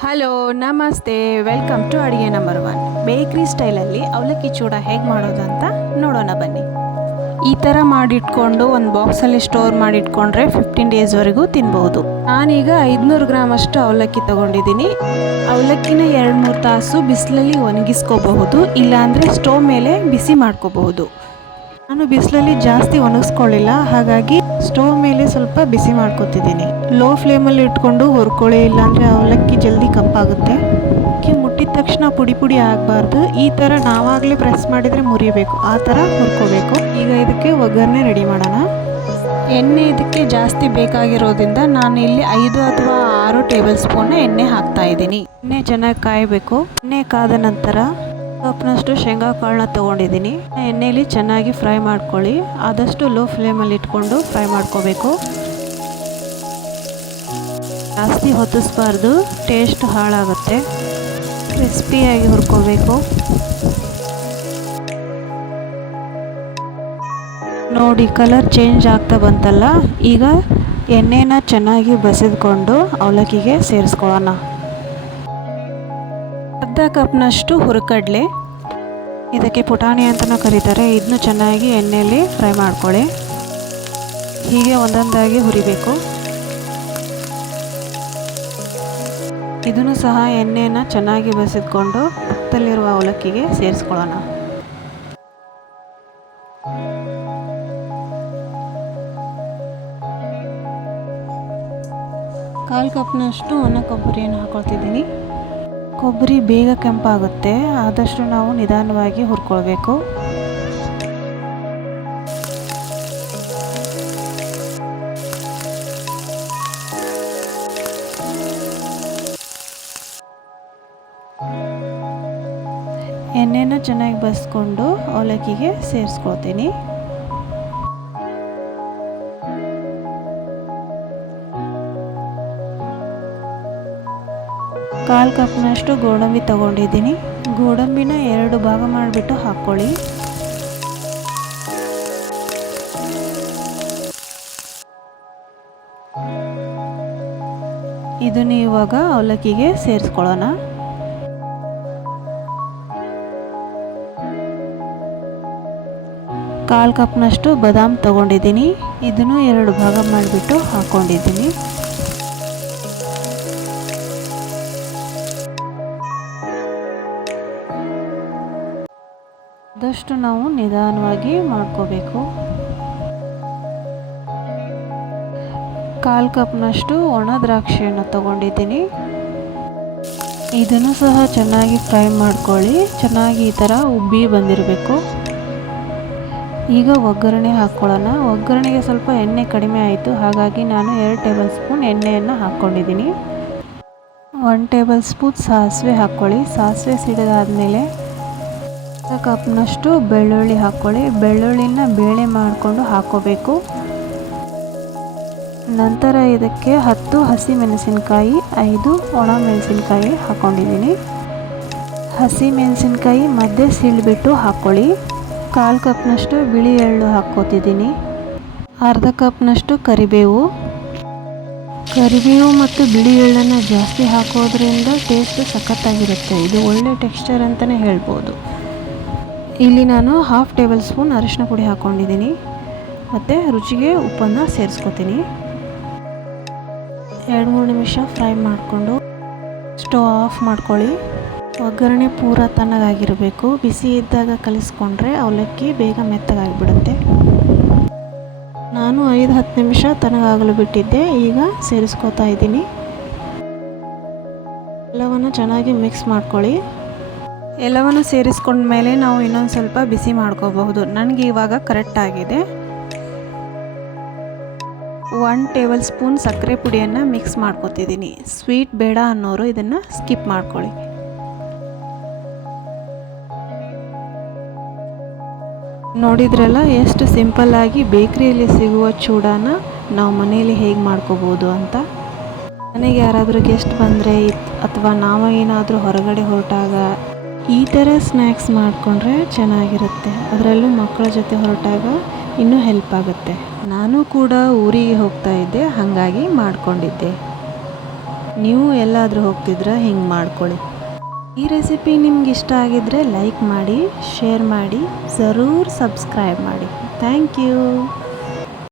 Hello, ನಮಸ್ತೆ. Welcome to ಅಡುಗೆ number one bakery ಸ್ಟೈಲಲ್ಲಿ ಅವಲಕ್ಕಿ ಚೂಡ ಹೇಗೆ ಮಾಡೋದು ಅಂತ ನೋಡೋಣ ಬನ್ನಿ. ಈ ಥರ ಮಾಡಿಟ್ಕೊಂಡು ಒಂದು ಬಾಕ್ಸಲ್ಲಿ ಸ್ಟೋರ್ ಮಾಡಿಟ್ಕೊಂಡ್ರೆ ಫಿಫ್ಟೀನ್ ಡೇಸ್ವರೆಗೂ ತಿನ್ಬೋದು. ನಾನೀಗ ಐದುನೂರು ಗ್ರಾಮ್ ಅಷ್ಟು ಅವಲಕ್ಕಿ ತೊಗೊಂಡಿದ್ದೀನಿ. ಅವಲಕ್ಕಿನ ಎರಡು ಮೂರು ತಾಸು ಬಿಸಿಲಲ್ಲಿ ಒಣಗಿಸ್ಕೋಬಹುದು, ಇಲ್ಲಾಂದರೆ ಸ್ಟೋವ್ ಮೇಲೆ ಬಿಸಿ ಮಾಡ್ಕೋಬಹುದು. ನಾನು ಬಿಸಿಲಲ್ಲಿ ಜಾಸ್ತಿ ಒಣಗಿಸ್ಕೊಳ್ಳಿಲ್ಲ, ಹಾಗಾಗಿ ಸ್ಟೋವ್ ಮೇಲೆ ಸ್ವಲ್ಪ ಬಿಸಿ ಮಾಡ್ಕೊತಿದ್ದೀನಿ. ಲೋ ಫ್ಲೇಮಲ್ಲಿ ಇಟ್ಕೊಂಡು ಹುರ್ಕೊಳ್ಳಿ, ಇಲ್ಲಾಂದರೆ ಅವಲಕ್ಕಿ ಜಲ್ದಿ ಕಂಪಾಗುತ್ತೆ ಅಕ್ಕಿ ಮುಟ್ಟಿದ ತಕ್ಷಣ ಪುಡಿ ಪುಡಿ ಆಗಬಾರ್ದು. ಈ ಥರ ನಾವಾಗಲೇ ಪ್ರೆಸ್ ಮಾಡಿದರೆ ಮುರಿಬೇಕು. ಆ ಥರ ಹುರ್ಕೋಬೇಕು. ಈಗ ಇದಕ್ಕೆ ಒಗ್ಗರಣೆ ರೆಡಿ ಮಾಡೋಣ. ಎಣ್ಣೆ ಇದಕ್ಕೆ ಜಾಸ್ತಿ ಬೇಕಾಗಿರೋದ್ರಿಂದ ನಾನು ಇಲ್ಲಿ ಐದು ಅಥವಾ ಆರು ಟೇಬಲ್ ಸ್ಪೂನ್ ಎಣ್ಣೆ ಹಾಕ್ತಾ ಇದ್ದೀನಿ. ಎಣ್ಣೆ ಚೆನ್ನಾಗಿ ಕಾಯಬೇಕು. ಎಣ್ಣೆ ಕಾದ ನಂತರ ಕಪ್ನಷ್ಟು ಶೇಂಗಾ ಕಾಳನ್ನ ತೊಗೊಂಡಿದ್ದೀನಿ. ಎಣ್ಣೆಯಲ್ಲಿ ಚೆನ್ನಾಗಿ ಫ್ರೈ ಮಾಡ್ಕೊಳ್ಳಿ. ಆದಷ್ಟು ಲೋ ಫ್ಲೇಮಲ್ಲಿ ಇಟ್ಕೊಂಡು ಫ್ರೈ ಮಾಡ್ಕೋಬೇಕು. ಜಾಸ್ತಿ ಹೊತ್ತಿಸ್ಬಾರ್ದು. ಟೇಸ್ಟ್ ಹಾಳಾಗುತ್ತೆ. ಕ್ರಿಸ್ಪಿಯಾಗಿ ಹುರ್ಕೋಬೇಕು. ನೋಡಿ, ಕಲರ್ ಚೇಂಜ್ ಆಗ್ತಾ ಬಂತಲ್ಲ? ಈಗ ಎಣ್ಣೆನ ಚೆನ್ನಾಗಿ ಬಸಿದ್ಕೊಂಡು ಅವಲಕ್ಕಿಗೆ ಸೇರಿಸ್ಕೊಳ್ಳೋಣ. ಅರ್ಧ ಕಪ್ನಷ್ಟು ಹುರ್ಕಡ್ಲೆ. ಇದಕ್ಕೆ ಪುಟಾಣಿ ಅಂತಲೂ ಕರೀತಾರೆ. ಇದನ್ನು ಚೆನ್ನಾಗಿ ಎಣ್ಣೆಯಲ್ಲಿ ಫ್ರೈ ಮಾಡ್ಕೊಳ್ಳಿ. ಹೀಗೆ ಒಂದೊಂದಾಗಿ ಹುರಿಬೇಕು. ಇದನ್ನು ಸಹ ಎಣ್ಣೆಯನ್ನು ಚೆನ್ನಾಗಿ ಬಸಿದ್ಕೊಂಡು ಪಕ್ಕದಲ್ಲಿರುವ ಅವಲಕ್ಕಿಗೆ ಸೇರಿಸ್ಕೊಳ್ಳೋಣ. ಕಾಲು ಕಪ್ನಷ್ಟು ಒಣ ಕೊಬ್ಬರಿಯನ್ನು ಹಾಕೊಳ್ತಿದ್ದೀನಿ. ಕೊಬ್ಬರಿ ಬೇಗ ಕೆಂಪಾಗುತ್ತೆ. ಆದಷ್ಟು ನಾವು ನಿಧಾನವಾಗಿ ಹುರ್ಕೊಳ್ಬೇಕು. ಎಣ್ಣೆನ ಚೆನ್ನಾಗಿ ಬಸ್ಕೊಂಡು ಅವಲಕ್ಕಿಗೆ ಸೇರಿಸ್ಕೊಳ್ತೀನಿ. ಕಾಲು ಕಪ್ನಷ್ಟು ಗೋಡಂಬಿ ತಗೊಂಡಿದ್ದೀನಿ. ಗೋಡಂಬಿನ ಎರಡು ಭಾಗ ಮಾಡಿಬಿಟ್ಟು ಹಾಕ್ಕೊಳ್ಳಿ. ಇದನ್ನು ಇವಾಗ ಅವಲಕ್ಕಿಗೆ ಸೇರಿಸ್ಕೊಳ್ಳೋಣ. ಕಾಲು ಕಪ್ನಷ್ಟು ಬದಾಮ್ ತಗೊಂಡಿದ್ದೀನಿ. ಇದನ್ನು ಎರಡು ಭಾಗ ಮಾಡಿಬಿಟ್ಟು ಹಾಕ್ಕೊಂಡಿದ್ದೀನಿ. ಆದಷ್ಟು ನಾವು ನಿಧಾನವಾಗಿ ಮಾಡ್ಕೋಬೇಕು. ಕಾಲು ಕಪ್ನಷ್ಟು ಒಣ ದ್ರಾಕ್ಷಿಯನ್ನು ತಗೊಂಡಿದ್ದೀನಿ. ಇದನ್ನು ಸಹ ಚೆನ್ನಾಗಿ ಫ್ರೈ ಮಾಡ್ಕೊಳ್ಳಿ. ಚೆನ್ನಾಗಿ ಈ ಥರ ಉಬ್ಬಿ ಬಂದಿರಬೇಕು. ಈಗ ಒಗ್ಗರಣೆ ಹಾಕ್ಕೊಳ್ಳೋಣ. ಒಗ್ಗರಣೆಗೆ ಸ್ವಲ್ಪ ಎಣ್ಣೆ ಕಡಿಮೆ ಆಯಿತು. ಹಾಗಾಗಿ ನಾನು ಎರಡು ಟೇಬಲ್ ಸ್ಪೂನ್ ಎಣ್ಣೆಯನ್ನು ಹಾಕ್ಕೊಂಡಿದ್ದೀನಿ. ಒನ್ ಟೇಬಲ್ ಸ್ಪೂನ್ ಸಾಸಿವೆ ಹಾಕ್ಕೊಳ್ಳಿ. ಸಾಸಿವೆ ಸಿಡಿದಾದಮೇಲೆ ಕಪ್ನಷ್ಟು ಬೆಳ್ಳುಳ್ಳಿ ಹಾಕ್ಕೊಳ್ಳಿ ಬೆಳ್ಳುಳ್ಳಿನ ಬೇಳೆ ಮಾಡಿಕೊಂಡು ಹಾಕ್ಕೋಬೇಕು ನಂತರ ಇದಕ್ಕೆ ಹತ್ತು ಹಸಿ ಮೆಣಸಿನಕಾಯಿ ಐದು ಒಣ ಮೆಣಸಿನ್ಕಾಯಿ ಹಾಕ್ಕೊಂಡಿದ್ದೀನಿ ಹಸಿ ಮೆಣಸಿನ್ಕಾಯಿ ಮಧ್ಯೆ ಸೀಳ್ಬಿಟ್ಟು ಹಾಕ್ಕೊಳ್ಳಿ ಕಾಲು ಕಪ್ನಷ್ಟು ಬಿಳಿ ಎಳ್ಳು ಹಾಕ್ಕೋತಿದ್ದೀನಿ. ಅರ್ಧ ಕಪ್ನಷ್ಟು ಕರಿಬೇವು. ಕರಿಬೇವು ಮತ್ತು ಬಿಳಿ ಎಳ್ಳನ್ನು ಜಾಸ್ತಿ ಹಾಕೋದ್ರಿಂದ ಟೇಸ್ಟ್ ಸಖತ್ತಾಗಿರುತ್ತೆ. ಇದು ಒಳ್ಳೆ ಟೆಕ್ಸ್ಚರ್ ಅಂತಲೇ ಹೇಳ್ಬೋದು. ಇಲ್ಲಿ ನಾನು ಹಾಫ್ ಟೇಬಲ್ ಸ್ಪೂನ್ ಅರಿಶಿನ ಪುಡಿ ಹಾಕ್ಕೊಂಡಿದ್ದೀನಿ. ಮತ್ತು ರುಚಿಗೆ ಉಪ್ಪನ್ನು ಸೇರಿಸ್ಕೊತೀನಿ. ಎರಡು ಮೂರು ನಿಮಿಷ ಫ್ರೈ ಮಾಡಿಕೊಂಡು ಸ್ಟೋವ್ ಆಫ್ ಮಾಡ್ಕೊಳ್ಳಿ. ಒಗ್ಗರಣೆ ಪೂರ ತಣ್ಣಗಾಗಿರಬೇಕು. ಬಿಸಿ ಇದ್ದಾಗ ಕಲಿಸ್ಕೊಂಡ್ರೆ ಅವಲಕ್ಕಿ ಬೇಗ ಮೆತ್ತಗಾಗಿಬಿಡುತ್ತೆ. ನಾನು ಐದು ಹತ್ತು ನಿಮಿಷ ತಣ್ಣಗಾಗಲು ಬಿಟ್ಟಿದ್ದೆ. ಈಗ ಸೇರಿಸ್ಕೋತಾ ಇದ್ದೀನಿ. ಎಲ್ಲವನ್ನು ಚೆನ್ನಾಗಿ ಮಿಕ್ಸ್ ಮಾಡ್ಕೊಳ್ಳಿ. ಎಲ್ಲವನ್ನು ಸೇರಿಸ್ಕೊಂಡ್ಮೇಲೆ ನಾವು ಇನ್ನೊಂದು ಸ್ವಲ್ಪ ಬಿಸಿ ಮಾಡ್ಕೋಬಹುದು. ನನಗೆ ಇವಾಗ ಕರೆಕ್ಟ್ ಆಗಿದೆ. ಒನ್ ಟೇಬಲ್ ಸ್ಪೂನ್ ಸಕ್ಕರೆ ಪುಡಿಯನ್ನು ಮಿಕ್ಸ್ ಮಾಡ್ಕೊತಿದ್ದೀನಿ. ಸ್ವೀಟ್ ಬೇಡ ಅನ್ನೋರು ಇದನ್ನು ಸ್ಕಿಪ್ ಮಾಡ್ಕೊಳ್ಳಿ. ನೋಡಿದ್ರಲ್ಲ ಎಷ್ಟು ಸಿಂಪಲ್ಲಾಗಿ ಬೇಕ್ರಿಯಲ್ಲಿ ಸಿಗುವ ಚೂಡಾನ ನಾವು ಮನೆಯಲ್ಲಿ ಹೇಗೆ ಮಾಡ್ಕೋಬೋದು ಅಂತ? ಮನೆಗೆ ಯಾರಾದರೂ ಗೆಸ್ಟ್ ಬಂದರೆ ಅಥವಾ ನಾವು ಏನಾದರೂ ಹೊರಗಡೆ ಹೊರಟಾಗ ಈ ಥರ ಸ್ನ್ಯಾಕ್ಸ್ ಮಾಡಿಕೊಂಡ್ರೆ ಚೆನ್ನಾಗಿರುತ್ತೆ. ಅದರಲ್ಲೂ ಮಕ್ಕಳ ಜೊತೆ ಹೊರಟಾಗ ಇನ್ನೂ ಹೆಲ್ಪ್ ಆಗುತ್ತೆ. ನಾನು ಕೂಡ ಊರಿಗೆ ಹೋಗ್ತಾ ಇದ್ದೆ, ಹಾಗಾಗಿ ಮಾಡಿಕೊಂಡಿದ್ದೆ. ನೀವು ಎಲ್ಲಾದರೂ ಹೋಗ್ತಿದ್ರೆ, ಹಿಂಗೆ ಮಾಡ್ಕೊಳ್ಳಿ. ಈ ರೆಸಿಪಿ ನಿಮ್ಗೆ ಇಷ್ಟ ಆಗಿದ್ರೆ ಲೈಕ್ ಮಾಡಿ, ಶೇರ್ ಮಾಡಿ, ಜರೂರ್ ಸಬ್ಸ್ಕ್ರೈಬ್ ಮಾಡಿ. Thank you.